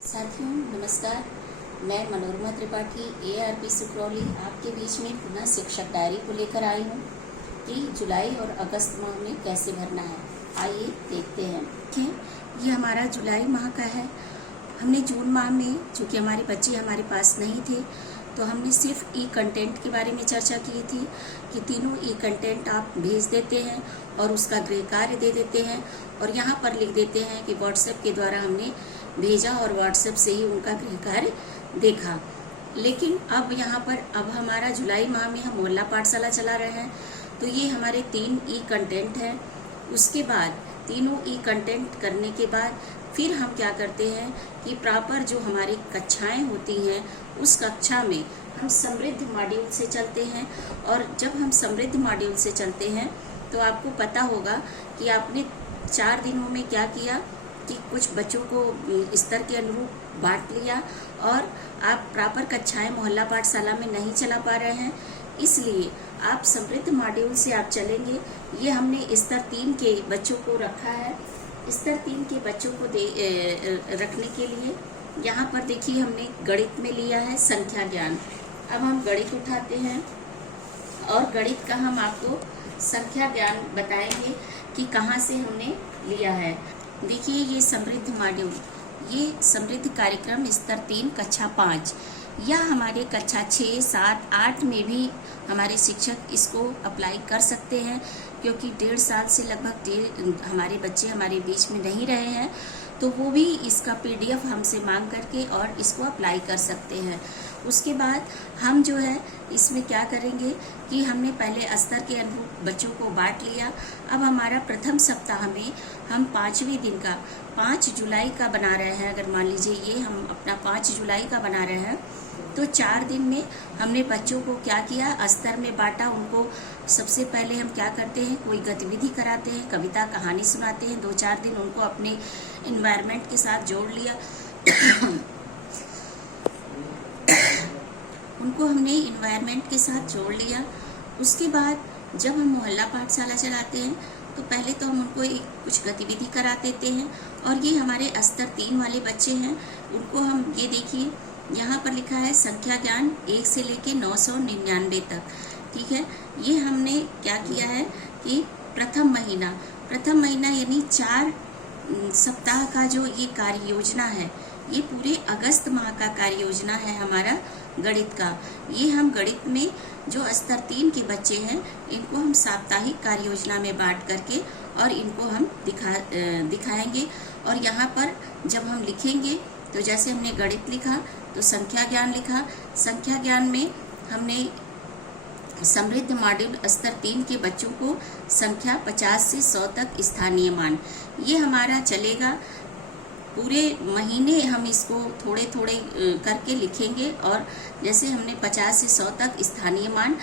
साथियों नमस्कार। मैं मनोरमा त्रिपाठी ARP सुकरौली आपके बीच में पुनः शिक्षक डायरी को लेकर आई हूँ कि जुलाई और अगस्त माह में कैसे भरना है। आइए देखते हैं। ये हमारा जुलाई माह का है। हमने जून माह में चूँकि हमारे बच्चे हमारे पास नहीं थे तो हमने सिर्फ ई कंटेंट के बारे में चर्चा की थी कि तीनों ई कंटेंट आप भेज देते हैं और उसका गृह कार्य दे देते हैं और यहाँ पर लिख देते हैं कि व्हाट्सएप के द्वारा हमने भेजा और व्हाट्सएप से ही उनका गृह कार्य देखा। लेकिन अब यहाँ पर अब हमारा जुलाई माह में हम मोहल्ला पाठशाला चला रहे हैं तो ये हमारे 3 ई कंटेंट हैं। उसके बाद तीनों ई कंटेंट करने के बाद फिर हम क्या करते हैं कि प्रॉपर जो हमारी कक्षाएं होती हैं उस कक्षा में हम समृद्ध मॉड्यूल से चलते हैं। और जब हम समृद्ध मॉड्यूल से चलते हैं तो आपको पता होगा कि आपने 4 दिनों में क्या किया कि कुछ बच्चों को स्तर के अनुरूप बांट लिया और आप प्रॉपर कक्षाएं मोहल्ला पाठशाला में नहीं चला पा रहे हैं, इसलिए आप समृद्ध मॉड्यूल से आप चलेंगे। ये हमने स्तर 3 के बच्चों को रखा है। स्तर 3 के बच्चों को रखने के लिए यहाँ पर देखिए हमने गणित में लिया है संख्या ज्ञान। अब हम गणित उठाते हैं और गणित का हम आपको संख्या ज्ञान बताएंगे कि कहाँ से हमने लिया है। देखिए ये समृद्ध मॉड्यूल, ये समृद्ध कार्यक्रम स्तर 3 कक्षा 5 या हमारे कक्षा 6, 7, 8 में भी हमारे शिक्षक इसको अप्लाई कर सकते हैं, क्योंकि 1.5 साल से लगभग हमारे बच्चे हमारे बीच में नहीं रहे हैं तो वो भी इसका PDF हमसे मांग करके और इसको अप्लाई कर सकते हैं। उसके बाद हम जो है इसमें क्या करेंगे कि हमने पहले स्तर के अनुरूप बच्चों को बांट लिया। अब हमारा प्रथम सप्ताह में हम 5वें दिन का 5 जुलाई का बना रहे हैं। अगर मान लीजिए ये हम अपना 5 जुलाई का बना रहे हैं तो 4 दिन में हमने बच्चों को क्या किया, स्तर में बांटा। उनको सबसे पहले हम क्या करते हैं, कोई गतिविधि कराते हैं, कविता कहानी सुनाते हैं। 2-4 दिन उनको अपने इन्वायरमेंट के साथ जोड़ लिया उनको हमने इन्वायरमेंट के साथ जोड़ लिया। उसके बाद जब हम मोहल्ला पाठशाला चलाते हैं तो पहले तो हम उनको कुछ गतिविधि करा देते हैं। और ये हमारे स्तर 3 वाले बच्चे हैं, उनको हम ये देखिए यहाँ पर लिखा है संख्या ज्ञान 1 से लेके 999 तक। ठीक है, ये हमने क्या किया है कि प्रथम महीना यानी 4 सप्ताह का जो ये कार्य योजना है, ये पूरे अगस्त माह का कार्य योजना है हमारा गणित का। ये हम गणित में जो स्तर 3 के बच्चे हैं इनको हम साप्ताहिक कार्य योजना में बांट करके और इनको हम दिखाएंगे। और यहाँ पर जब हम लिखेंगे तो जैसे हमने गणित लिखा तो संख्या ज्ञान लिखा। संख्या ज्ञान में हमने समृद्ध मॉड्यूल स्तर 3 के बच्चों को संख्या 50 से 100 तक स्थानीय मान, ये हमारा चलेगा पूरे महीने। हम इसको थोड़े थोड़े करके लिखेंगे और जैसे हमने 50 से 100 तक स्थानीय मान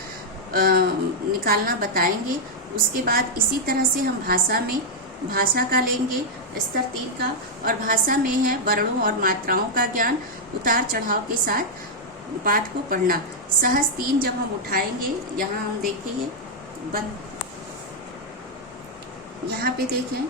निकालना बताएंगे। उसके बाद इसी तरह से हम भाषा का लेंगे स्तर 3 का, और भाषा में है वर्णों और मात्राओं का ज्ञान, उतार चढ़ाव के साथ पाठ को पढ़ना। सहज 3 जब हम उठाएंगे, यहाँ हम देखेंगे यहाँ पे देखें,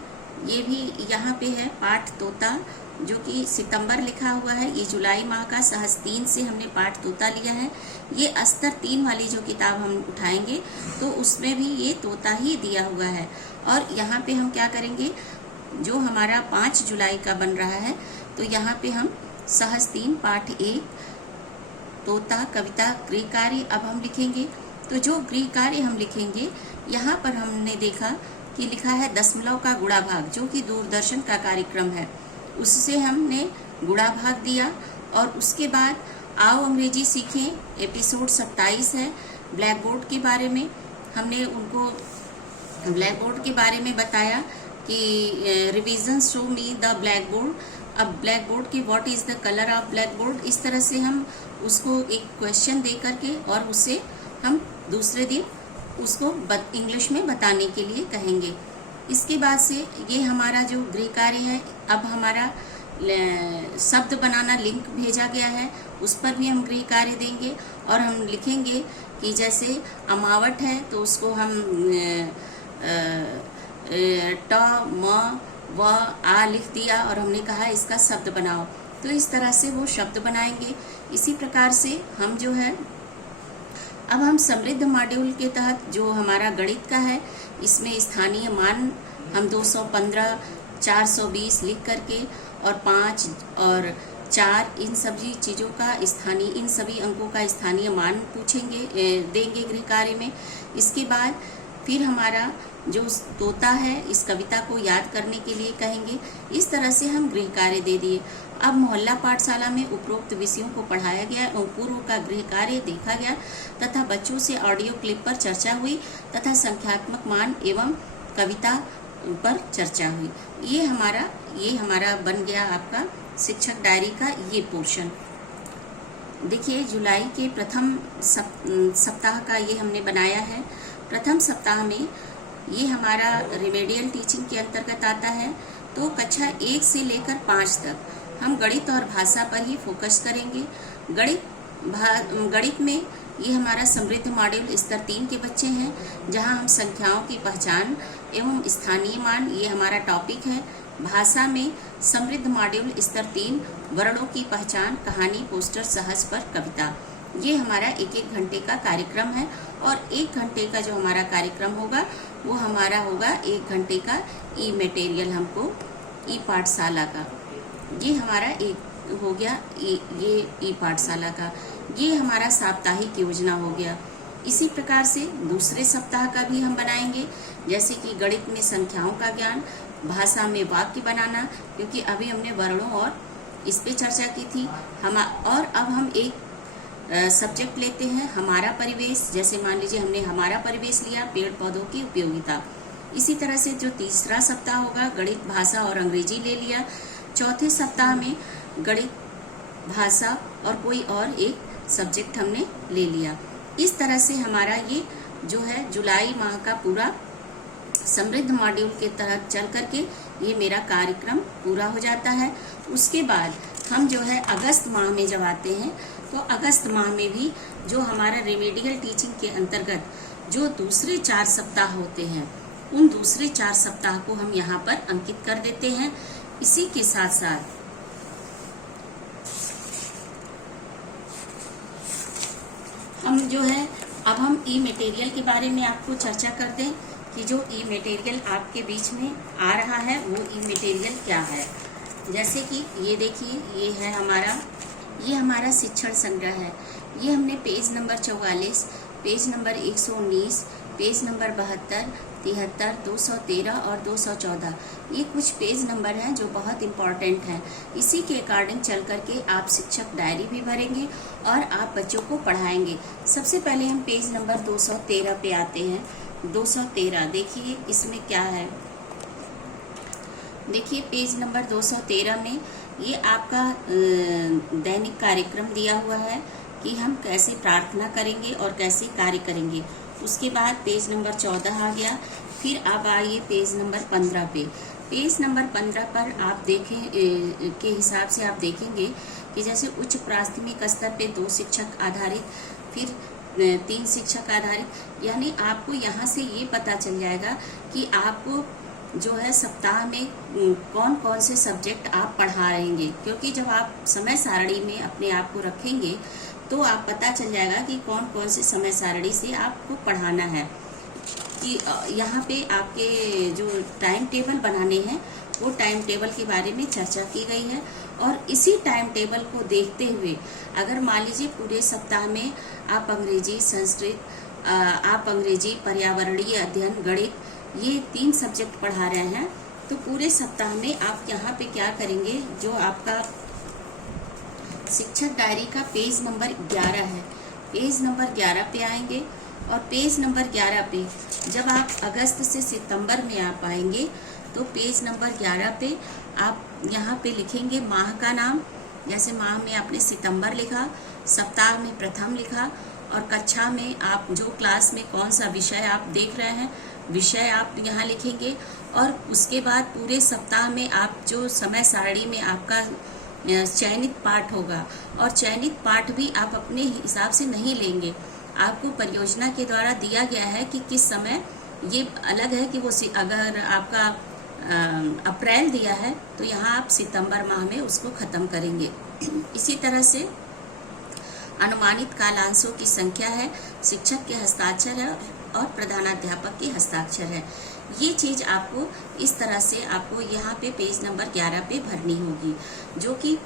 ये भी यहाँ पे है पाठ तोता, जो कि सितंबर लिखा हुआ है। ये जुलाई माह का सहज 3 से हमने पाठ तोता लिया है। ये स्तर 3 वाली जो किताब हम उठाएंगे तो उसमें भी ये तोता ही दिया हुआ है। और यहाँ पे हम क्या करेंगे, जो हमारा 5 जुलाई का बन रहा है तो यहाँ पे हम सहज 3 पाठ 1 तोता कविता गृह कार्य अब हम लिखेंगे। तो जो गृह कार्य हम लिखेंगे, यहाँ पर हमने देखा कि लिखा है दशमलव का गुणा भाग, जो कि दूरदर्शन का कार्यक्रम है, उससे हमने गुणा भाग दिया। और उसके बाद आओ अंग्रेजी सीखें एपिसोड 27 है। ब्लैक बोर्ड के बारे में हमने उनको ब्लैक बोर्ड के बारे में बताया कि revision show me the black board. अब ब्लैक बोर्ड की what is the colour of black board, इस तरह से हम उसको एक क्वेश्चन दे करके और उससे हम दूसरे दिन उसको इंग्लिश में बताने के लिए कहेंगे। इसके बाद से ये हमारा जो गृह कार्य है, अब हमारा शब्द बनाना लिंक भेजा गया है, उस पर भी हम गृह कार्य देंगे। और हम लिखेंगे कि जैसे अमावट है तो उसको हम ट म व आ लिख दिया और हमने कहा इसका शब्द बनाओ। तो इस तरह से वो शब्द बनाएंगे। इसी प्रकार से हम जो है अब हम समृद्ध मॉड्यूल के तहत जो हमारा गणित का है, इसमें स्थानीय मान हम 215, 420 लिख करके और 5 और 4 इन सभी चीज़ों का स्थानीय, इन सभी अंकों का स्थानीय मान पूछेंगे, देंगे गृह कार्य में। इसके बाद फिर हमारा जो तोता है, इस कविता को याद करने के लिए कहेंगे। इस तरह से हम गृह कार्य दे दिए। अब मोहल्ला पाठशाला में उपरोक्त विषयों को पढ़ाया गया और पूर्व का गृह कार्य देखा गया तथा बच्चों से ऑडियो क्लिप पर चर्चा हुई तथा संख्यात्मक मान एवं कविता पर चर्चा हुई। ये हमारा बन गया आपका शिक्षक डायरी का ये पोर्शन। देखिए, जुलाई के प्रथम सप्ताह का ये हमने बनाया है। प्रथम सप्ताह में ये हमारा रिमेडियल टीचिंग के अंतर्गत आता है। तो कक्षा 1 से लेकर 5 तक हम गणित और भाषा पर ही फोकस करेंगे। गणित में ये हमारा समृद्ध मॉड्यूल स्तर 3 के बच्चे हैं, जहां हम संख्याओं की पहचान एवं स्थानीय मान, ये हमारा टॉपिक है। भाषा में समृद्ध मॉड्यूल स्तर 3 वर्णों की पहचान, कहानी, पोस्टर, सहज पर कविता। ये हमारा 1-1 घंटे का कार्यक्रम है और 1 घंटे का जो हमारा कार्यक्रम होगा वो हमारा होगा 1 घंटे का ई मटेरियल, हमको ई पाठशाला का। ये हमारा एक हो गया ये ई पाठशाला का। ये हमारा साप्ताहिक योजना हो गया। इसी प्रकार से दूसरे सप्ताह का भी हम बनाएंगे, जैसे कि गणित में संख्याओं का ज्ञान, भाषा में वाक्य बनाना, क्योंकि अभी हमने वर्णों और इस पे चर्चा की थी। और अब हम एक सब्जेक्ट लेते हैं, हमारा परिवेश। जैसे मान लीजिए हमने हमारा परिवेश लिया, पेड़ पौधों की उपयोगिता। इसी तरह से जो तीसरा सप्ताह होगा, गणित, भाषा और अंग्रेजी ले लिया। चौथे सप्ताह में गणित, भाषा और कोई और एक सब्जेक्ट हमने ले लिया। इस तरह से हमारा ये जो है जुलाई माह का पूरा समृद्ध मॉड्यूल के तहत चल करके ये मेरा कार्यक्रम पूरा हो जाता है। उसके बाद हम जो है अगस्त माह में जब आते हैं, तो अगस्त माह में भी जो हमारा रेमेडियल टीचिंग के अंतर्गत जो दूसरे 4 सप्ताह होते हैं, उन दूसरे 4 सप्ताह को हम यहाँ पर अंकित कर देते हैं। इसी के साथ साथ हम जो है अब हम ई मटेरियल के बारे में आपको चर्चा कर दें कि जो ई मटेरियल आपके बीच में आ रहा है वो ई मटेरियल क्या है। जैसे कि ये देखिए, ये हमारा शिक्षण संग्रह है। ये हमने page number 44, page number 119, page number 72, 73, 213 और 214, ये कुछ पेज नंबर हैं जो बहुत इम्पॉर्टेंट हैं। इसी के अकॉर्डिंग चल करके आप शिक्षक डायरी भी भरेंगे और आप बच्चों को पढ़ाएंगे। सबसे पहले हम पेज नंबर 213 पे आते हैं। 213 देखिए इसमें क्या है। देखिए पेज नंबर 213 में ये आपका दैनिक कार्यक्रम दिया हुआ है कि हम कैसे प्रार्थना करेंगे और कैसे कार्य करेंगे। उसके बाद पेज नंबर 14 आ गया। फिर अब आइए पेज नंबर 15 पे। पेज नंबर 15 पर आप देखें के हिसाब से आप देखेंगे कि जैसे उच्च प्राथमिक स्तर पे 2 शिक्षक आधारित, फिर 3 शिक्षक आधारित, यानी आपको यहाँ से ये पता चल जाएगा कि आपको जो है सप्ताह में कौन कौन से सब्जेक्ट आप पढ़ा रहेंगे। क्योंकि जब आप समय सारणी में अपने आप को रखेंगे तो आप पता चल जाएगा कि कौन कौन से समय सारणी से आपको पढ़ाना है। कि यहाँ पे आपके जो टाइम टेबल बनाने हैं वो टाइम टेबल के बारे में चर्चा की गई है। और इसी टाइम टेबल को देखते हुए अगर मान लीजिए पूरे सप्ताह में आप अंग्रेजी, संस्कृत, आप अंग्रेजी, पर्यावरणीय अध्ययन, गणित, ये 3 सब्जेक्ट पढ़ा रहे हैं, तो पूरे सप्ताह में आप यहाँ पे क्या करेंगे, जो आपका शिक्षक डायरी का पेज नंबर 11 है, पेज नंबर 11 पे आएंगे। और पेज नंबर 11 पे जब आप अगस्त से सितंबर में आप आएंगे तो पेज नंबर 11 पे आप यहाँ पे लिखेंगे माह का नाम। जैसे माह में आपने सितंबर लिखा, सप्ताह में प्रथम लिखा, और कक्षा में आप जो क्लास में कौन सा विषय आप देख रहे हैं, विषय आप यहाँ लिखेंगे। और उसके बाद पूरे सप्ताह में आप जो समय सारणी में आपका चयनित पाठ होगा, और चयनित पाठ भी आप अपने हिसाब से नहीं लेंगे, आपको परियोजना के द्वारा दिया गया है कि किस समय, ये अलग है कि वो अगर आपका अप्रैल दिया है, तो यहाँ आप सितंबर माह में उसको ख़त्म करेंगे। इसी तरह से अनुमानित कालांशों की संख्या है, शिक्षक के हस्ताक्षर है और प्रधानाध्यापक के हस्ताक्षर है। ये चीज़ आपको इस तरह से आपको यहाँ पे पेज नंबर 11 पे भरनी होगी, जो कि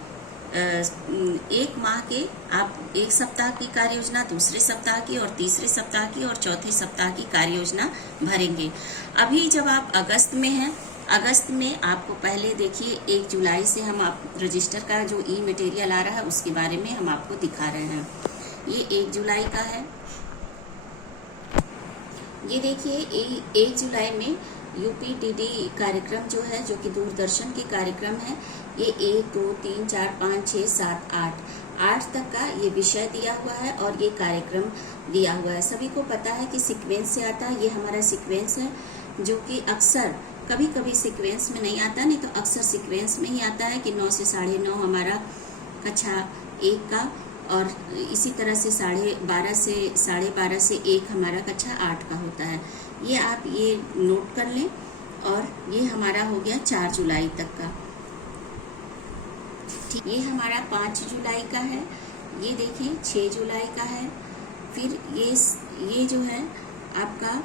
एक माह के आप एक सप्ताह की कार्य योजना, दूसरे सप्ताह की और तीसरे सप्ताह की और चौथे सप्ताह की कार्य योजना भरेंगे। अभी जब आप अगस्त में हैं, अगस्त में आपको पहले देखिए 1 जुलाई से हम आप रजिस्टर का जो ई मटेरियल आ रहा है उसके बारे में हम आपको दिखा रहे हैं। ये 1 जुलाई का है। ये देखिए 1 जुलाई में यूपीडीडी कार्यक्रम जो है, जो कि दूरदर्शन के कार्यक्रम है, ये 1, 2, 3, 4, 5, 6, 7, 8 तक का ये विषय दिया हुआ है और ये कार्यक्रम दिया हुआ है। सभी को पता है कि सीक्वेंस से आता है। ये हमारा सीक्वेंस है, जो कि अक्सर कभी कभी सीक्वेंस में नहीं आता, नहीं तो अक्सर सीक्वेंस में ही आता है कि 9 से 9:30 हमारा कक्षा 1 का, और इसी तरह से 12:30 से 12:30 से 1 हमारा कक्षा 8 का होता है। ये आप ये नोट कर लें। और ये हमारा हो गया 4 जुलाई तक का। ठीक, ये हमारा 5 जुलाई का है। ये देखिए 6 जुलाई का है। फिर ये जो है आपका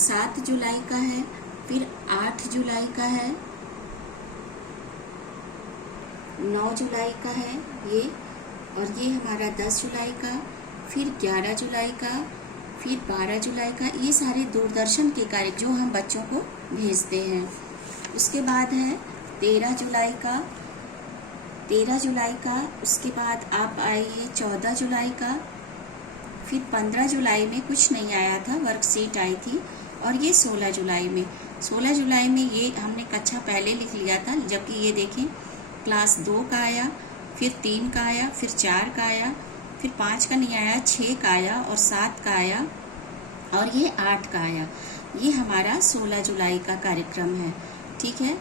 7 जुलाई का है। फिर 8 जुलाई का है, 9 जुलाई का है ये, और ये हमारा 10 जुलाई का, फिर 11 जुलाई का, फिर 12 जुलाई का। ये सारे दूरदर्शन के कार्य जो हम बच्चों को भेजते हैं। उसके बाद है 13 जुलाई का, 13 जुलाई का। उसके बाद आप आइए 14 जुलाई का। फिर 15 जुलाई में कुछ नहीं आया था, वर्कशीट आई थी। और ये 16 जुलाई में, 16 जुलाई में ये हमने कक्षा पहले लिख लिया था, जबकि ये देखें क्लास 2 का आया, फिर 3 का आया, फिर 4 का आया, फिर 5 का नहीं आया, 6 का आया और 7 का आया और ये 8 का आया। ये हमारा 16 जुलाई का कार्यक्रम है। ठीक है,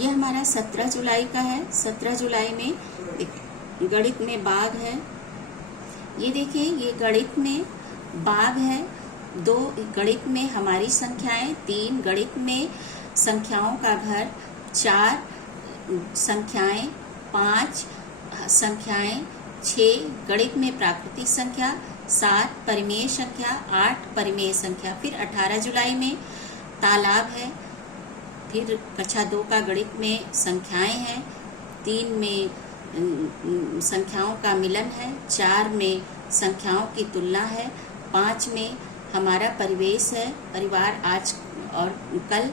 ये हमारा 17 जुलाई का है। 17 जुलाई में गणित में बाघ है। ये देखिए ये गणित में बाघ है। 2 गणित में हमारी संख्याएं, 3 गणित में संख्याओं का घर, 4 संख्याएं, 5 संख्याएं, 6 गणित में प्राकृतिक संख्या, 7 परिमेय संख्या, 8 परिमेय संख्या। फिर 18 जुलाई में तालाब है। फिर कक्षा 2 का गणित में संख्याएं हैं, 3 में संख्याओं का मिलन है, 4 में संख्याओं की तुलना है, 5 में हमारा परिवेश है, परिवार आज और कल,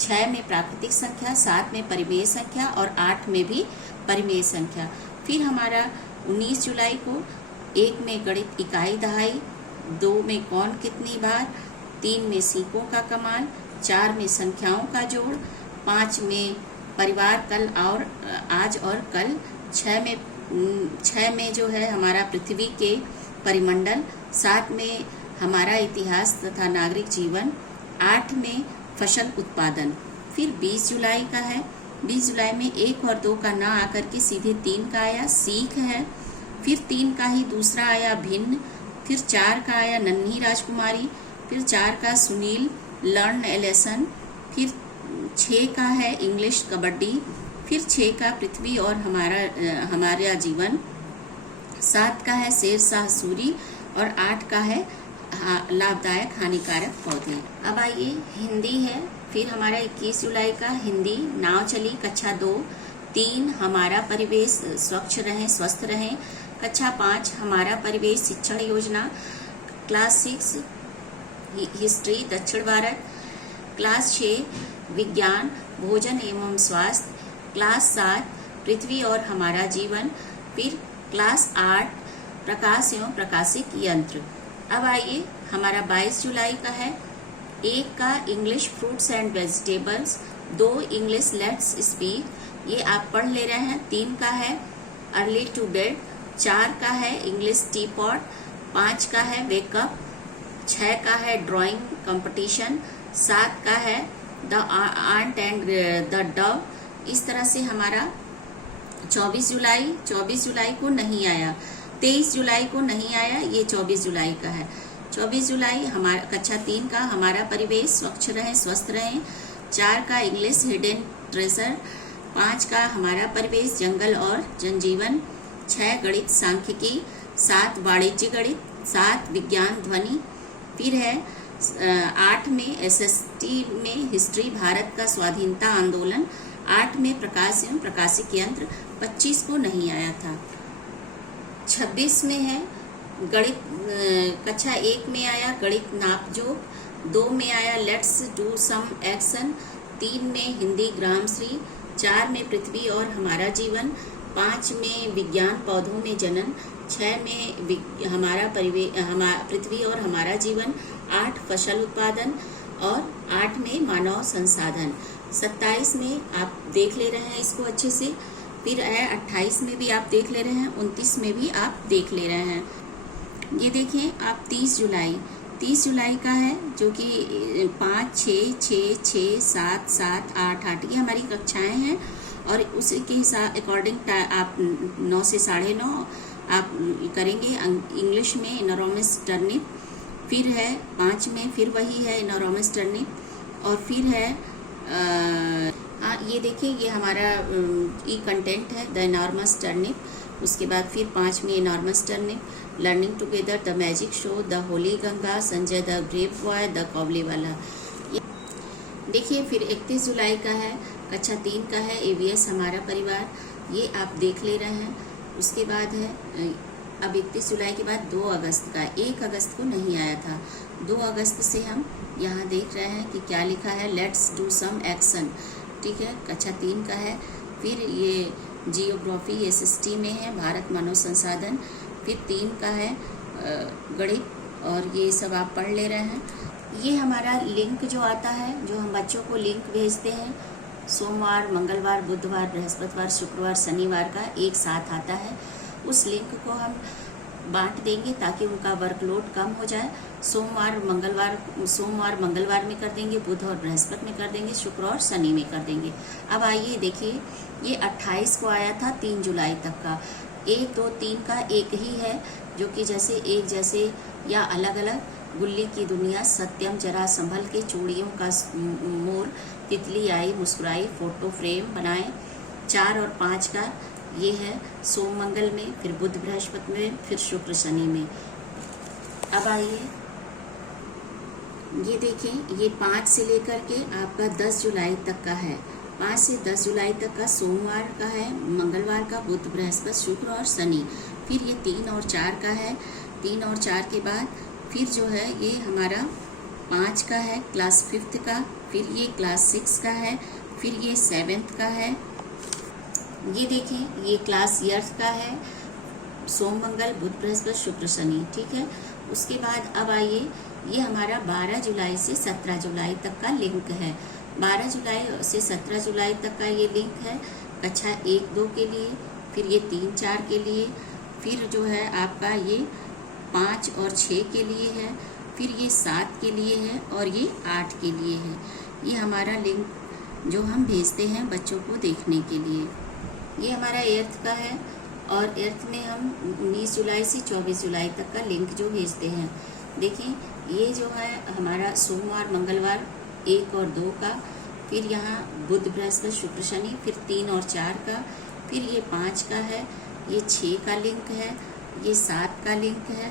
6 में प्राकृतिक संख्या, 7 में परिमेय संख्या और 8 में भी परिमेय संख्या। फिर हमारा 19 जुलाई को 1 में गणित इकाई दहाई, 2 में कौन कितनी बार, 3 में सीकों का कमाल, 4 में संख्याओं का जोड़, 5 में परिवार कल और आज और कल, 6 में जो है हमारा पृथ्वी के परिमंडल, 7 में हमारा इतिहास तथा नागरिक जीवन, 8 में फसल उत्पादन। फिर 20 जुलाई का है। 20 जुलाई में 1 और 2 का ना आकर के सीधे 3 का आया, सीख है। फिर 3 का ही दूसरा आया भिन्न। फिर 4 का आया नन्ही राजकुमारी। फिर 4 का सुनील लर्न ए लेसन। फिर 6 का है इंग्लिश कबड्डी। फिर 6 का पृथ्वी और हमारा जीवन। 7 का है शेरशाह सूरी और 8 का है लाभदायक हानिकारक पौधे। अब आइए हिंदी है। फिर हमारा 21 जुलाई का हिंदी, नाव चली कक्षा 2, 3 हमारा परिवेश स्वच्छ रहें स्वस्थ रहें, कक्षा 5 हमारा परिवेश शिक्षण योजना, क्लास 6 हिस्ट्री दक्षिण भारत, क्लास 6 विज्ञान भोजन एवं स्वास्थ्य, क्लास 7 पृथ्वी और हमारा जीवन। फिर क्लास 8 प्रकाश एवं प्रकाशिक यंत्र। अब आइए हमारा 22 जुलाई का है। 1 का English fruits and vegetables, 2 English let's speak, ये आप पढ़ ले रहे हैं। 3 का है अर्ली टू बेड, 4 का है इंग्लिश टी पॉट, 5 का है वेकअप, 6 का है ड्राइंग कंपटीशन, 7 का है the ant and the dove. इस तरह से हमारा 24 जुलाई को नहीं आया, 23 जुलाई को नहीं आया, ये 24 जुलाई का है। 24 जुलाई हमारा कक्षा 3 का हमारा परिवेश स्वच्छ रहें स्वस्थ रहें, 4 का इंग्लिश हिडन ट्रेजर, 5 का हमारा परिवेश जंगल और जनजीवन, 6 गणित सांख्यिकी, 7 वाणिज्य गणित, 7 विज्ञान ध्वनि, फिर है 8 में एसएसटी में हिस्ट्री भारत का स्वाधीनता आंदोलन, 8 में प्रकाश एवं प्रकाशिक यंत्र, 25 को नहीं आया था। 26 में है गणित, कक्षा 1 में आया गणित नापजोक, 2 में आया लेट्स डू सम एक्शन, 3 में हिंदी ग्रामश्री, 4 में पृथ्वी और हमारा जीवन, 5 में विज्ञान पौधों में जनन, 6 में हमारा पृथ्वी और हमारा जीवन, 8 फसल उत्पादन और 8 में मानव संसाधन। 27 में आप देख ले रहे हैं इसको अच्छे से, फिर है 28 में भी आप देख ले रहे हैं, 29 में भी आप देख ले रहे हैं। ये देखें आप 30 जुलाई का है जो कि 5, 6, 6, 6, 7, 7, 8, 8 ये हमारी कक्षाएं हैं और उसी के हिसाब अकॉर्डिंग आप 9 से 9:30 आप करेंगे इंग्लिश में इनोरमस टर्निप, फिर है 5 में फिर वही है इनोरमस टर्निप और फिर है ये देखिए ये हमारा ई कंटेंट है द इनॉर्मस टर्निप, उसके बाद फिर 5 में enormous turnip, learning together, the magic show, the holy Ganga, Sanjay the brave boy, the Kabuliwala. देखिए फिर 31 जुलाई का है, कक्षा 3 का है एवीएस हमारा परिवार, ये आप देख ले रहे हैं। उसके बाद है अब 31 जुलाई के बाद 2 अगस्त का, 1 अगस्त को नहीं आया था, 2 अगस्त से हम यहाँ देख रहे हैं कि क्या लिखा है, लेट्स डू सम एक्शन, ठीक है, कक्षा 3 का है। फिर ये जियोग्राफी एसएसटी में है भारत मानव संसाधन, फिर 3 का है गणित और ये सब आप पढ़ ले रहे हैं। ये हमारा लिंक जो आता है, जो हम बच्चों को लिंक भेजते हैं, सोमवार, मंगलवार, बुधवार, बृहस्पतिवार, शुक्रवार, शनिवार का एक साथ आता है, उस लिंक को हम बांट देंगे ताकि उनका वर्कलोड कम हो जाए। सोमवार मंगलवार में कर देंगे, बुध और बृहस्पति में कर देंगे, शुक्र और शनि में कर देंगे। अब आइए देखिए ये 28 को आया था 3 जुलाई तक का, 1, 2, 3 का एक ही है जो कि जैसे एक जैसे या अलग अलग, गुल्ली की दुनिया, सत्यम जरा संभल के, चूड़ियों का मोर, तितली आई मुस्कुराई, फोटो फ्रेम बनाए। 4 और 5 का ये है सोम मंगल में, फिर बुध बृहस्पति में, फिर शुक्र शनि में। अब आइए ये देखें ये 5 से लेकर के आपका 10 जुलाई तक का है, 5 से 10 जुलाई तक का सोमवार का है, मंगलवार का, बुध बृहस्पति शुक्र और शनि। फिर ये 3 और 4 का है, 3 और 4 के बाद फिर जो है ये हमारा 5 का है क्लास 5th का, फिर ये क्लास 6 का है, फिर ये 7th का है। ये देखें ये क्लास 8th का है, सोम मंगल बुध बृहस्पति शुक्र शनि, ठीक है। उसके बाद अब आइए ये हमारा 12 जुलाई से 17 जुलाई तक का लिंक है, 12 जुलाई से 17 जुलाई तक का ये लिंक है कक्षा 1, 2 के लिए, फिर ये 3, 4 के लिए, फिर जो है आपका ये 5 और 6 के लिए है, फिर ये 7 के लिए है और ये 8 के लिए है। ये हमारा लिंक जो हम भेजते हैं बच्चों को देखने के लिए। ये हमारा 8th का है और 8th में हम 19 जुलाई से 24 जुलाई तक का लिंक जो भेजते हैं। देखें ये जो है हमारा सोमवार मंगलवार 1 और 2 का, फिर यहाँ बुध बृहस्पति शुक्र शनि, फिर 3 और 4 का, फिर ये 5 का है, ये 6 का लिंक है, ये 7 का लिंक है,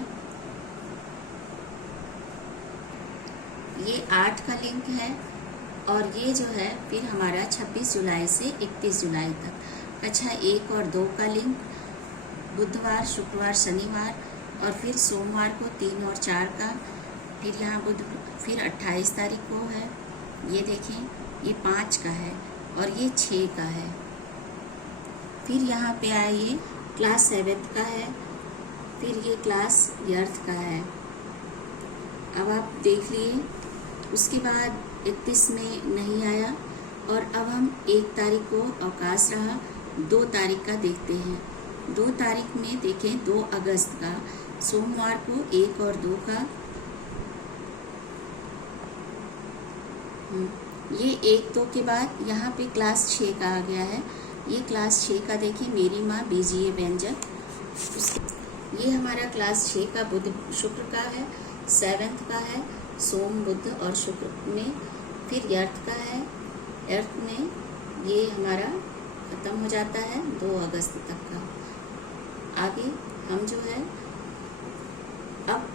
ये 8 का लिंक है और ये जो है फिर हमारा 26 जुलाई से 31 जुलाई तक कक्षा 1 और 2 का लिंक, बुधवार शुक्रवार शनिवार और फिर सोमवार को 3 और 4 का, फिर यहाँ बुध, फिर 28 तारीख को है। ये देखें ये 5 का है और ये 6 का है। फिर यहाँ पे आइए क्लास 7th का है, फिर ये क्लास 8th का है। अब आप देख लिए, उसके बाद 31 में नहीं आया और अब हम 1 तारीख को अवकाश रहा, 2 तारीख का देखते हैं। 2 तारीख में देखें 2 अगस्त का सोमवार को 1 और 2 का, ये 1, 2 के बाद यहाँ पे क्लास 6 का आ गया है। ये क्लास 6 का देखिए मेरी माँ बीजीए व्यंजक, ये हमारा क्लास 6 का बुध शुक्र का है, 7th का है सोम बुध और शुक्र में, फिर 8th का है अर्थ में ये हमारा ख़त्म हो जाता है 2 अगस्त तक का। आगे हम जो है अब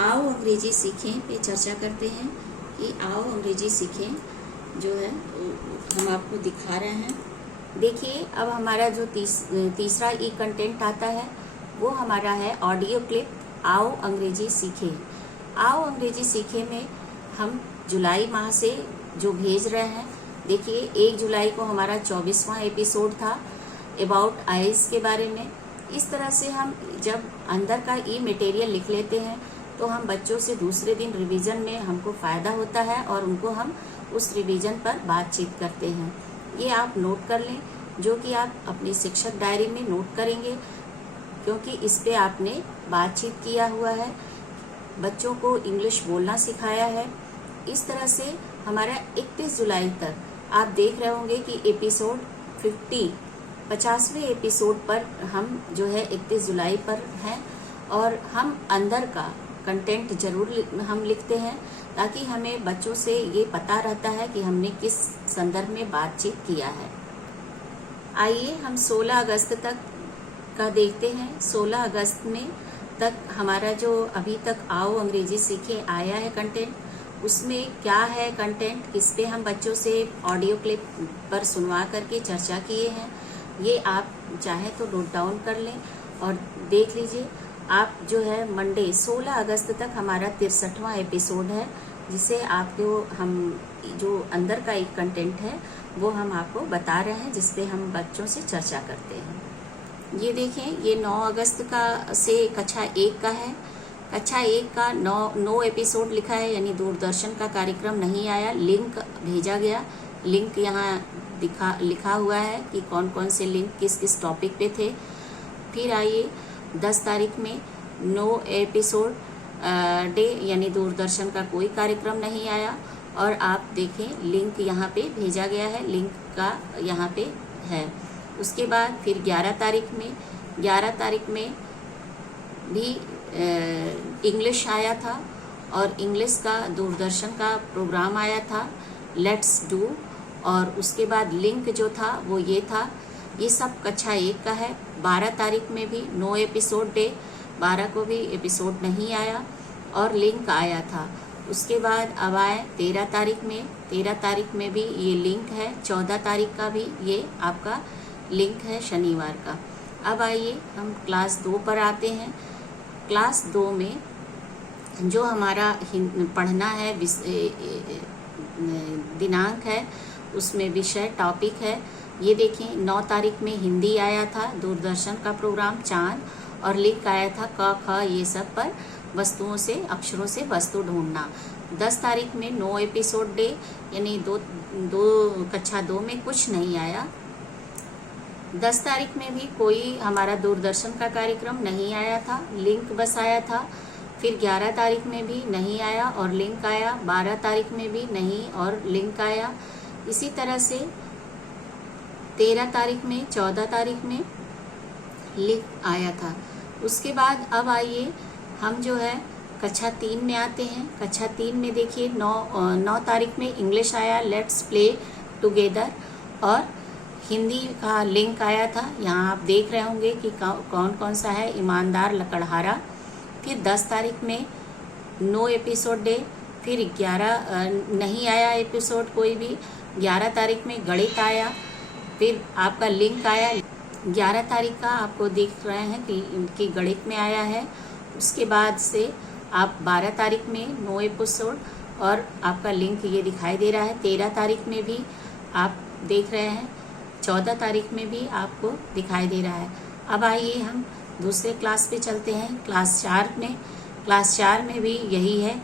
आओ अंग्रेजी सीखें पे चर्चा करते हैं कि आओ अंग्रेजी सीखें जो है हम आपको दिखा रहे हैं। देखिए अब हमारा जो तीसरा ई कंटेंट आता है वो हमारा है ऑडियो क्लिप आओ अंग्रेजी सीखें। आओ अंग्रेजी सीखें में हम जुलाई माह से जो भेज रहे हैं, देखिए 1 जुलाई को हमारा 24वां एपिसोड था अबाउट आइज के बारे में। इस तरह से हम जब अंदर का ई मटेरियल लिख लेते हैं तो हम बच्चों से दूसरे दिन रिवीजन में हमको फ़ायदा होता है और उनको हम उस रिवीजन पर बातचीत करते हैं। ये आप नोट कर लें, जो कि आप अपनी शिक्षक डायरी में नोट करेंगे, क्योंकि इस पे आपने बातचीत किया हुआ है, बच्चों को इंग्लिश बोलना सिखाया है। इस तरह से हमारा 31 जुलाई तक आप देख रहे होंगे कि एपिसोड 50वें एपिसोड पर हम जो है 31 जुलाई पर हैं और हम अंदर का कंटेंट जरूर हम लिखते हैं ताकि हमें बच्चों से ये पता रहता है कि हमने किस संदर्भ में बातचीत किया है। आइए हम 16 अगस्त तक का देखते हैं। 16 अगस्त में तक हमारा जो अभी तक आओ अंग्रेजी सीखे आया है कंटेंट, उसमें क्या है कंटेंट, किस पे हम बच्चों से ऑडियो क्लिप पर सुनवा करके चर्चा किए हैं, ये आप चाहे तो नोट डाउन कर लें और देख लीजिए। आप जो है मंडे 16 अगस्त तक हमारा 63वां एपिसोड है, जिसे आपको हम जो अंदर का एक कंटेंट है वो हम आपको बता रहे हैं, जिसपे हम बच्चों से चर्चा करते हैं। ये देखें, ये 9 अगस्त का से कक्षा 1 का है। कक्षा 1 का 9 एपिसोड लिखा है, यानी दूरदर्शन का कार्यक्रम नहीं आया, लिंक भेजा गया। लिंक यहाँ लिखा हुआ है कि कौन कौन से लिंक किस किस टॉपिक पे थे। फिर आइए 10 तारीख में 9 एपिसोड डे, यानी दूरदर्शन का कोई कार्यक्रम नहीं आया और आप देखें लिंक यहाँ पे भेजा गया है, लिंक का यहाँ पे है। उसके बाद फिर 11 तारीख में भी इंग्लिश आया था और इंग्लिश का दूरदर्शन का प्रोग्राम आया था लेट्स डू, और उसके बाद लिंक जो था वो ये था। ये सब कक्षा 1 का है। 12 तारीख में भी 9 एपिसोड डे, 12 को भी एपिसोड नहीं आया और लिंक आया था। उसके बाद अब आए 13 तारीख में। 13 तारीख में भी ये लिंक है। 14 तारीख का भी ये आपका लिंक है शनिवार का। अब आइए हम क्लास 2 पर आते हैं। क्लास 2 में जो हमारा पढ़ना है दिनांक है, उसमें विषय टॉपिक है। ये देखें 9 तारीख में हिंदी आया था, दूरदर्शन का प्रोग्राम चांद, और लिंक आया था क ख ये सब पर वस्तुओं से अक्षरों से वस्तु ढूंढना। 10 तारीख में 9 एपिसोड डे, यानी दो कक्षा 2 में कुछ नहीं आया। 10 तारीख में भी कोई हमारा दूरदर्शन का कार्यक्रम नहीं आया था, लिंक बस आया था। फिर 11 तारीख में भी नहीं आया और लिंक आया। 12 तारीख में भी नहीं और लिंक आया। इसी तरह से 13 तारीख में, 14 तारीख में लिंक आया था। उसके बाद अब आइए हम जो है कक्षा 3 में आते हैं। कक्षा 3 में देखिए 9 तारीख में इंग्लिश आया लेट्स प्ले टुगेदर, और हिंदी का लिंक आया था। यहाँ आप देख रहे होंगे कि कौन कौन सा है, ईमानदार लकड़हारा। फिर 10 तारीख में 9 एपिसोड डे, फिर 11 नहीं आया एपिसोड कोई भी। 11 तारीख में गणित आया, फिर आपका लिंक आया। 11 तारीख का आपको देख रहे हैं कि गणित में आया है। उसके बाद से आप 12 तारीख में 9 एपिसोड और आपका लिंक ये दिखाई दे रहा है। 13 तारीख में भी आप देख रहे हैं, 14 तारीख में भी आपको दिखाई दे रहा है। अब आइए हम दूसरे क्लास पे चलते हैं, क्लास 4 में। क्लास 4 में भी यही है,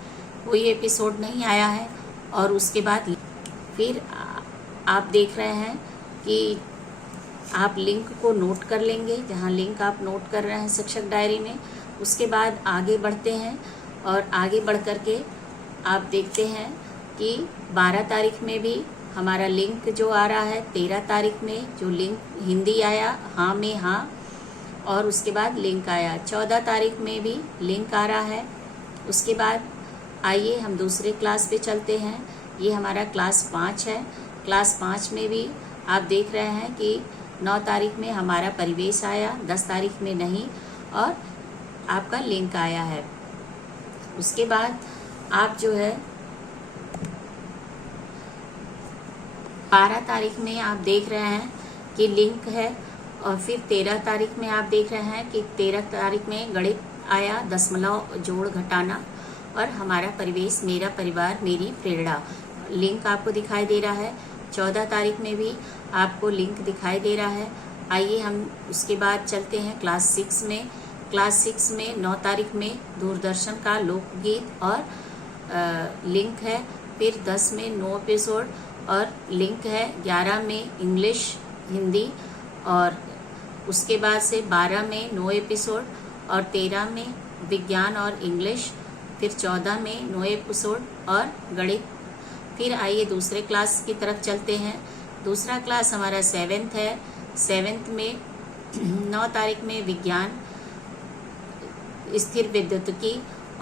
कोई एपिसोड नहीं आया है। और उसके बाद फिर आप देख रहे हैं कि आप लिंक को नोट कर लेंगे, जहाँ लिंक आप नोट कर रहे हैं शिक्षक डायरी में। उसके बाद आगे बढ़ते हैं और आगे बढ़ कर के आप देखते हैं कि 12 तारीख में भी हमारा लिंक जो आ रहा है। 13 तारीख में जो लिंक हिंदी आया हाँ में हाँ, और उसके बाद लिंक आया। 14 तारीख में भी लिंक आ रहा है। उसके बाद आइए हम दूसरे क्लास पे चलते हैं। ये हमारा क्लास 5 है। क्लास 5 में भी आप देख रहे हैं कि 9 तारीख में हमारा परिवेश आया, 10 तारीख में नहीं, और आपका लिंक आया है। उसके बाद आप जो है 12 तारीख में आप देख रहे हैं कि लिंक है, और फिर 13 तारीख में आप देख रहे हैं कि 13 तारीख में गणित आया, दशमलव जोड़ घटाना, और हमारा परिवेश, मेरा परिवार मेरी प्रेरणा, लिंक आपको दिखाई दे रहा है। 14 तारीख में भी आपको लिंक दिखाई दे रहा है। आइए हम उसके बाद चलते हैं क्लास 6 में। क्लास 6 में 9 तारीख में दूरदर्शन का लोकगीत और लिंक है। फिर 10 में 9 एपिसोड और लिंक है। 11 में इंग्लिश हिंदी, और उसके बाद से 12 में 9 एपिसोड और 13 में विज्ञान और इंग्लिश, फिर 14 में 9 एपिसोड और गणित। फिर आइए दूसरे क्लास की तरफ चलते हैं। दूसरा क्लास हमारा 7th है। 7th में 9 तारीख में विज्ञान, स्थिर विद्युतिकी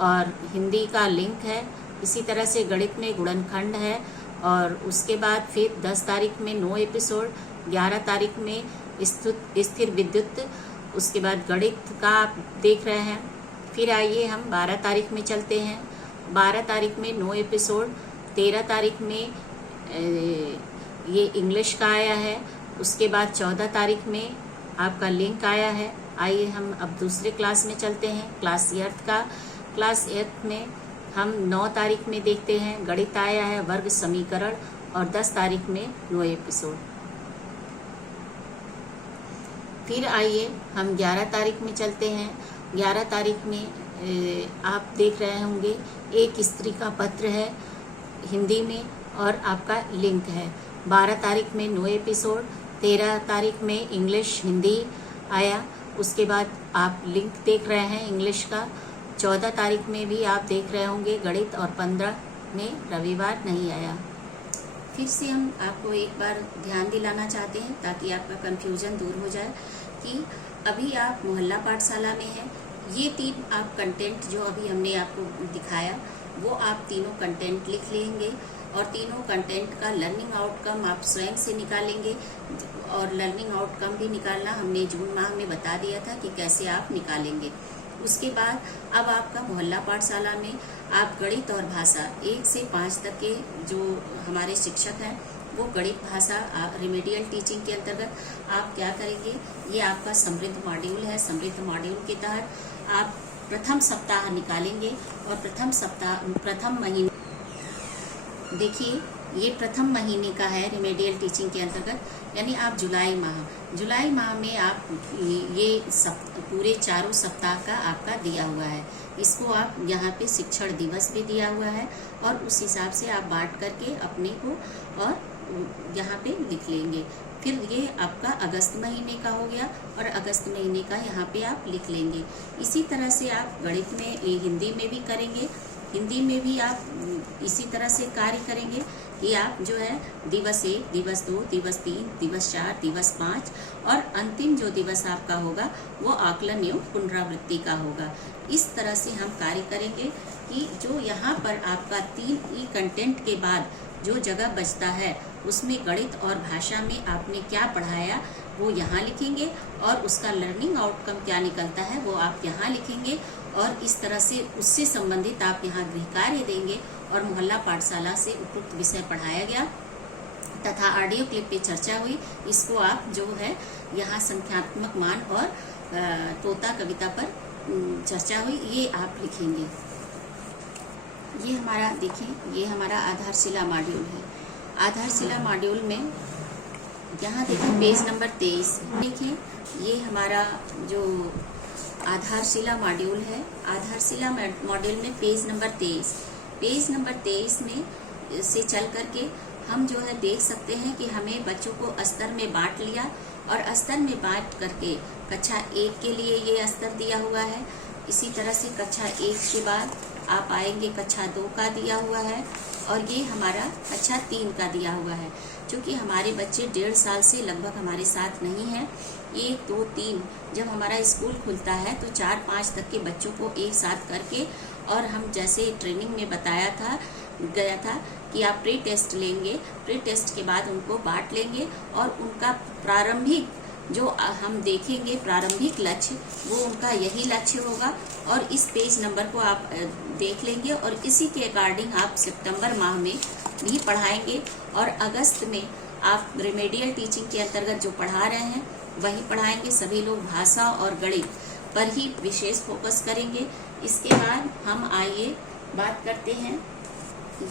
और हिंदी का लिंक है। इसी तरह से गणित में गुणनखंड है, और उसके बाद फिर 10 तारीख में 9 एपिसोड, 11 तारीख में स्थिर विद्युत, उसके बाद गणित का आप देख रहे हैं। फिर आइए हम 12 तारीख में चलते हैं। 12 तारीख में 9 एपिसोड, 13 तारीख में ये इंग्लिश का आया है। उसके बाद 14 तारीख में आपका लिंक आया है। आइए हम अब दूसरे क्लास में चलते हैं, क्लास 8 का। क्लास 8 में हम 9 तारीख में देखते हैं गणित आया है, वर्ग समीकरण, और 10 तारीख में 9 एपिसोड। फिर आइए हम 11 तारीख में चलते हैं। 11 तारीख में आप देख रहे होंगे एक स्त्री का पत्र है हिंदी में, और आपका लिंक है। 12 तारीख में 9 एपिसोड, 13 तारीख में इंग्लिश हिंदी आया। उसके बाद आप लिंक देख रहे हैं इंग्लिश का। 14 तारीख में भी आप देख रहे होंगे गणित, और 15 में रविवार नहीं आया। फिर से हम आपको एक बार ध्यान दिलाना चाहते हैं ताकि आपका कंफ्यूजन दूर हो जाए कि अभी आप मोहल्ला पाठशाला में हैं। ये 3 आप कंटेंट जो अभी हमने आपको दिखाया, वो आप तीनों कंटेंट लिख लेंगे, और तीनों कंटेंट का लर्निंग आउटकम आप स्वयं से निकालेंगे। और लर्निंग आउटकम भी निकालना हमने जून माह में बता दिया था कि कैसे आप निकालेंगे। उसके बाद अब आपका मोहल्ला पाठशाला में आप गणित और भाषा 1 से 5 तक के जो हमारे शिक्षक हैं, वो गणित भाषा रिमेडियल टीचिंग के अंतर्गत आप क्या करेंगे, ये आपका समृद्ध मॉड्यूल है। समृद्ध मॉड्यूल के तहत आप प्रथम सप्ताह निकालेंगे, और प्रथम महीने, देखिए ये प्रथम महीने का है रिमेडियल टीचिंग के अंतर्गत, यानी आप जुलाई माह में आप ये पूरे 4 सप्ताह का आपका दिया हुआ है। इसको आप यहाँ पे शिक्षण दिवस भी दिया हुआ है, और उस हिसाब से आप बांट करके अपने को और यहाँ पे लिख लेंगे। फिर ये आपका अगस्त महीने का हो गया, और अगस्त महीने का यहाँ पे आप लिख लेंगे। इसी तरह से आप गणित में, हिंदी में भी करेंगे। हिंदी में भी आप इसी तरह से कार्य करेंगे कि आप जो है दिवस 1, दिवस 2, दिवस 3, दिवस 4, दिवस 5, और अंतिम जो दिवस आपका होगा वो आकलन एवं पुनरावृत्ति का होगा। इस तरह से हम कार्य करेंगे कि जो यहाँ पर आपका 3 ई कंटेंट के बाद जो जगह बचता है, उसमें गणित और भाषा में आपने क्या पढ़ाया वो यहाँ लिखेंगे, और उसका लर्निंग आउटकम क्या निकलता है वो आप यहाँ लिखेंगे। और इस तरह से उससे संबंधित आप यहाँ गृह कार्य देंगे, और मोहल्ला पाठशाला से उपयुक्त विषय पढ़ाया गया तथा ऑडियो क्लिप पे चर्चा हुई, इसको आप जो है यहाँ संख्यात्मक मान और तोता कविता पर चर्चा हुई, ये आप लिखेंगे। ये हमारा देखिए, ये हमारा आधारशिला मॉड्यूल है। आधारशिला मॉड्यूल में यहाँ देखिए पेज नंबर 23, देखिए ये हमारा जो आधारशिला मॉड्यूल है। आधारशिला मॉड्यूल में पेज नंबर 23 में से चल करके हम जो है देख सकते हैं कि हमें बच्चों को स्तर में बांट लिया, और स्तर में बांट करके कक्षा 1 के लिए ये स्तर दिया हुआ है। इसी तरह से कक्षा 1 के बाद आप आएंगे कक्षा 2 का दिया हुआ है और ये हमारा कक्षा 3 का दिया हुआ है। क्योंकि हमारे बच्चे 1.5 साल से लगभग हमारे साथ नहीं हैं, 1, 2, 3 जब हमारा स्कूल खुलता है तो 4, 5 तक के बच्चों को एक साथ करके, और हम जैसे ट्रेनिंग में बताया गया था कि आप प्री टेस्ट लेंगे, प्री टेस्ट के बाद उनको बांट लेंगे और उनका प्रारंभिक जो हम देखेंगे प्रारंभिक लक्ष्य, वो उनका यही लक्ष्य होगा। और इस पेज नंबर को आप देख लेंगे और इसी के अकॉर्डिंग आप सितंबर माह में भी पढ़ाएंगे और अगस्त में आप रिमेडियल टीचिंग के अंतर्गत जो पढ़ा रहे हैं वही पढ़ाएंगे। सभी लोग भाषा और गणित पर ही विशेष फोकस करेंगे। इसके बाद हम आइए बात करते हैं,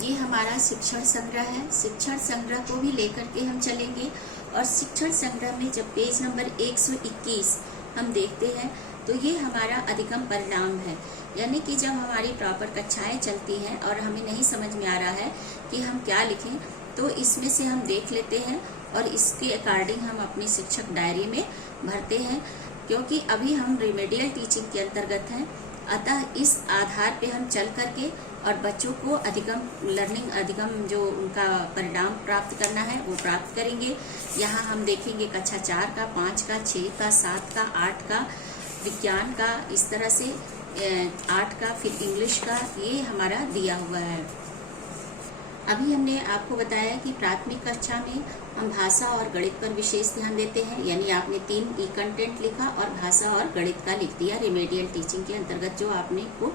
ये हमारा शिक्षण संग्रह है। शिक्षण संग्रह को भी लेकर के हम चलेंगे और शिक्षण संग्रह में जब पेज नंबर 121 हम देखते हैं तो ये हमारा अधिगम परिणाम है। यानी कि जब हमारी प्रॉपर कक्षाएं चलती हैं और हमें नहीं समझ में आ रहा है कि हम क्या लिखें, तो इसमें से हम देख लेते हैं और इसके अकॉर्डिंग हम अपनी शिक्षक डायरी में भरते हैं। क्योंकि अभी हम रिमेडियल टीचिंग के अंतर्गत हैं, अतः इस आधार पे हम चल करके और बच्चों को अधिगम जो उनका परिणाम प्राप्त करना है वो प्राप्त करेंगे। यहाँ हम देखेंगे कक्षा 4 का, 5 का, 6 का, 7 का, 8 का, विज्ञान का, इस तरह से 8 का, फिर इंग्लिश का, ये हमारा दिया हुआ है। अभी हमने आपको बताया कि प्राथमिक कक्षा में हम भाषा और गणित पर विशेष ध्यान देते हैं। यानी आपने 3 ई कंटेंट लिखा और भाषा और गणित का लिख दिया रिमेडियल टीचिंग के अंतर्गत, जो आपने को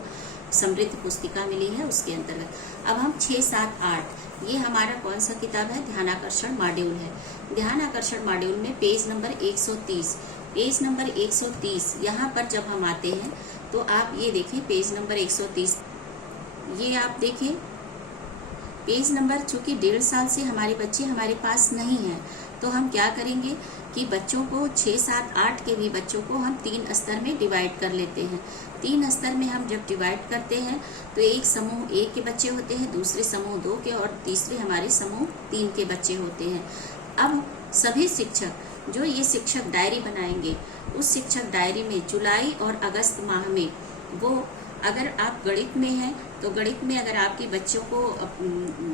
समृद्ध पुस्तिका मिली है उसके अंतर्गत। अब हम 6, 7, 8 ये हमारा कौन सा किताब है? ध्यानाकर्षण मॉड्यूल है। ध्यानाकर्षण मॉड्यूल में पेज नंबर 130, पेज नंबर 130 यहाँ पर जब हम आते हैं तो आप ये देखें पेज नंबर 130, ये आप देखें पेज नंबर, चूंकि 1.5 साल से हमारे बच्चे हमारे पास नहीं हैं, तो हम क्या करेंगे कि बच्चों को 6, 7, 8 के भी बच्चों को हम 3 स्तर में डिवाइड कर लेते हैं। 3 स्तर में हम जब डिवाइड करते हैं तो एक समूह 1 के बच्चे होते हैं, दूसरे समूह 2 के और तीसरे हमारे समूह 3 के बच्चे होते हैं। अब सभी शिक्षक जो ये शिक्षक डायरी बनाएंगे, उस शिक्षक डायरी में जुलाई और अगस्त माह में वो, अगर आप गणित में हैं तो गणित में अगर आपके बच्चों को,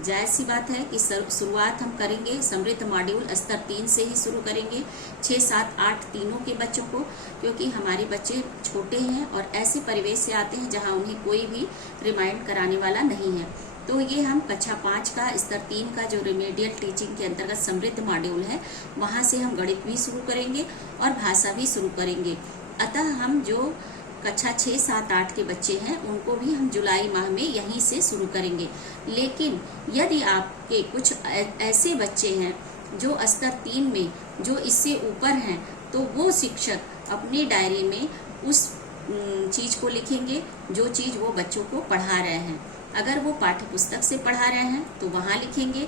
जायज़ सी बात है कि शुरुआत हम करेंगे समृद्ध मॉड्यूल स्तर 3 से ही शुरू करेंगे, 6, 7, 8 तीनों के बच्चों को, क्योंकि हमारे बच्चे छोटे हैं और ऐसे परिवेश से आते हैं जहां उन्हें कोई भी रिमाइंड कराने वाला नहीं है। तो ये हम कक्षा 5 का स्तर 3 का जो रिमेडियल टीचिंग के अंतर्गत समृद्ध मॉड्यूल है, वहाँ से हम गणित भी शुरू करेंगे और भाषा भी शुरू करेंगे। अतः हम जो कक्षा 6, 7, 8 के बच्चे हैं उनको भी हम जुलाई माह में यहीं से शुरू करेंगे। लेकिन यदि आपके कुछ ऐसे बच्चे हैं जो स्तर 3 में जो इससे ऊपर हैं, तो वो शिक्षक अपनी डायरी में उस चीज़ को लिखेंगे जो चीज़ वो बच्चों को पढ़ा रहे हैं। अगर वो पाठ्य पुस्तक से पढ़ा रहे हैं तो वहाँ लिखेंगे,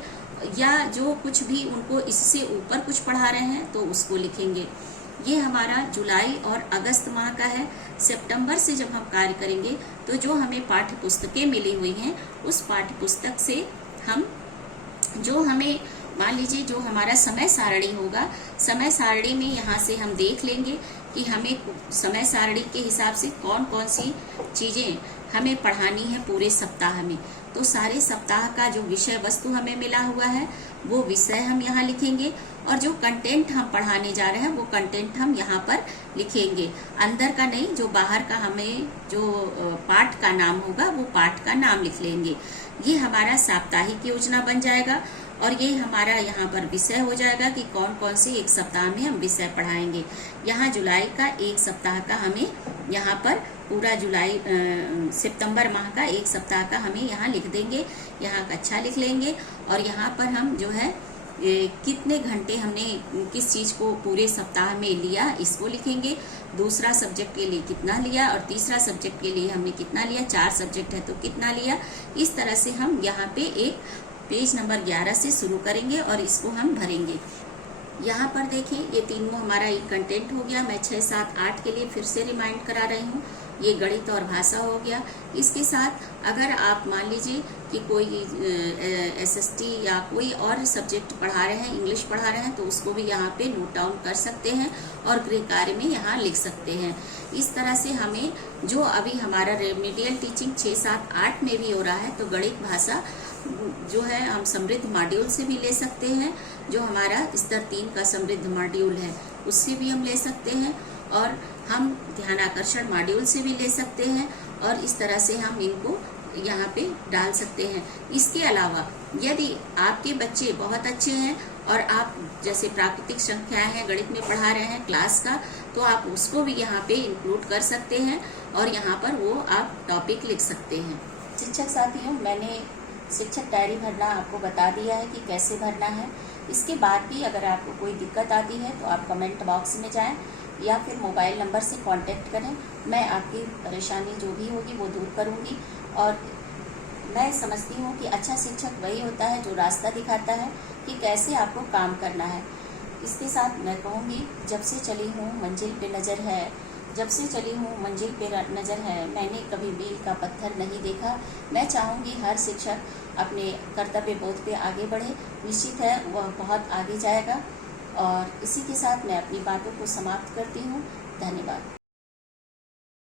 या जो कुछ भी उनको इससे ऊपर कुछ पढ़ा रहे हैं तो उसको लिखेंगे। ये हमारा जुलाई और अगस्त माह का है। सितंबर से जब हम कार्य करेंगे तो जो हमें पाठ्य पुस्तकें मिली हुई हैं, उस पाठ्य पुस्तक से हम, जो हमें मान लीजिए जो हमारा समय सारणी होगा, समय सारणी में यहाँ से हम देख लेंगे कि हमें समय सारणी के हिसाब से कौन कौन सी चीज़ें हमें पढ़ानी है पूरे सप्ताह में। तो सारे सप्ताह का जो विषय वस्तु हमें मिला हुआ है वो विषय हम यहाँ लिखेंगे, और जो कंटेंट हम पढ़ाने जा रहे हैं वो कंटेंट हम यहाँ पर लिखेंगे। अंदर का नहीं, जो बाहर का हमें जो पाठ का नाम होगा वो पाठ का नाम लिख लेंगे। ये हमारा साप्ताहिक योजना बन जाएगा और ये हमारा यहाँ पर विषय हो जाएगा कि कौन कौन से एक सप्ताह में हम विषय पढ़ाएंगे। यहाँ जुलाई का एक सप्ताह का हमें यहाँ पर पूरा जुलाई सितंबर माह का एक सप्ताह का हमें यहाँ लिख देंगे, यहाँ कक्षा लिख लेंगे, और यहाँ पर हम जो है कितने घंटे हमने किस चीज़ को पूरे सप्ताह में लिया इसको लिखेंगे। दूसरा सब्जेक्ट के लिए कितना लिया और तीसरा सब्जेक्ट के लिए हमने कितना लिया, 4 सब्जेक्ट है तो कितना लिया। इस तरह से हम यहाँ पे एक पेज नंबर 11 से शुरू करेंगे और इसको हम भरेंगे। यहाँ पर देखिए ये तीनों हमारा एक कंटेंट हो गया। मैं 6, 7, 8 के लिए फिर से रिमाइंड करा रही हूँ। ये गणित और भाषा हो गया। इसके साथ अगर आप मान लीजिए कि कोई एसएसटी या कोई और सब्जेक्ट पढ़ा रहे हैं, इंग्लिश पढ़ा रहे हैं, तो उसको भी यहाँ पे नोट डाउन कर सकते हैं और गृह कार्य में यहाँ लिख सकते हैं। इस तरह से हमें जो अभी हमारा रेमेडियल टीचिंग 6, 7, 8 में भी हो रहा है, तो गणित भाषा जो है हम समृद्ध मॉड्यूल से भी ले सकते हैं, जो हमारा स्तर 3 का समृद्ध मॉड्यूल है उससे भी हम ले सकते हैं, और हम ध्यानाकर्षण मॉड्यूल से भी ले सकते हैं, और इस तरह से हम इनको यहाँ पे डाल सकते हैं। इसके अलावा यदि आपके बच्चे बहुत अच्छे हैं और आप जैसे प्राकृतिक संख्याएं हैं गणित में पढ़ा रहे हैं क्लास का, तो आप उसको भी यहाँ पे इंक्लूड कर सकते हैं और यहाँ पर वो आप टॉपिक लिख सकते हैं। शिक्षक साथियों, मैंने शिक्षक डायरी भरना आपको बता दिया है कि कैसे भरना है। इसके बाद भी अगर आपको कोई दिक्कत आती है तो आप कमेंट बॉक्स में जाएं या फिर मोबाइल नंबर से कांटेक्ट करें। मैं आपकी परेशानी जो भी होगी वो दूर करूंगी, और मैं समझती हूँ कि अच्छा शिक्षक वही होता है जो रास्ता दिखाता है कि कैसे आपको काम करना है। इसके साथ मैं कहूँगी, जब से चली हूँ मंजिल पे नज़र है, जब से चली हूँ मंजिल पे नज़र है, मैंने कभी मील का पत्थर नहीं देखा। मैं चाहूँगी हर शिक्षक अपने कर्तव्य बोध पे आगे बढ़े, निश्चित है वह बहुत आगे जाएगा। और इसी के साथ मैं अपनी बातों को समाप्त करती हूँ। धन्यवाद।